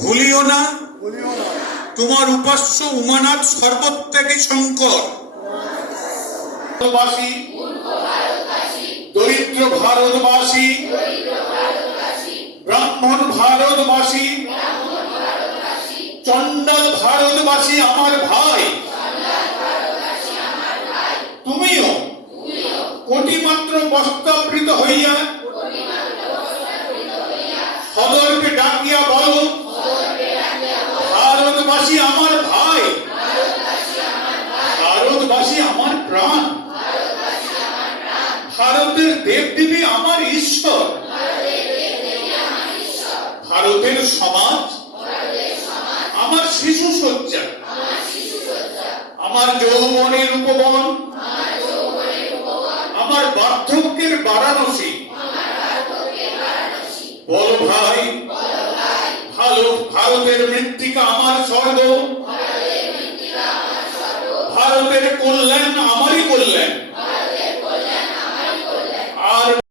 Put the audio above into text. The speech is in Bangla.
ভুলিও না তোমার উপাস্য উমানাথ সর্বত্যাগী শঙ্কর। দরিদ্র ভারতবাসী, ব্রাহ্মণ ভারতবাসী, চণ্ডাল ভারতবাসী আমার ভাই, তুমিও কোটিমাত্র বস্ত্রাবৃত হইয়া সদর্পে ডাকিয়া বলো, ভারতবাসী আমার ভাই, ভারতবাসী আমার প্রাণ, ভারতের দেবদেবী আমার ঈশ্বর, ভারতের সমাজ আমার শিশু সজ্জা, আমার যৌবনের উপবন, আমার বার্ধক্যের বারাণসী। বলো ভাই, ভালো ভারতের মৃত্তিকা আমার স্বর্গ,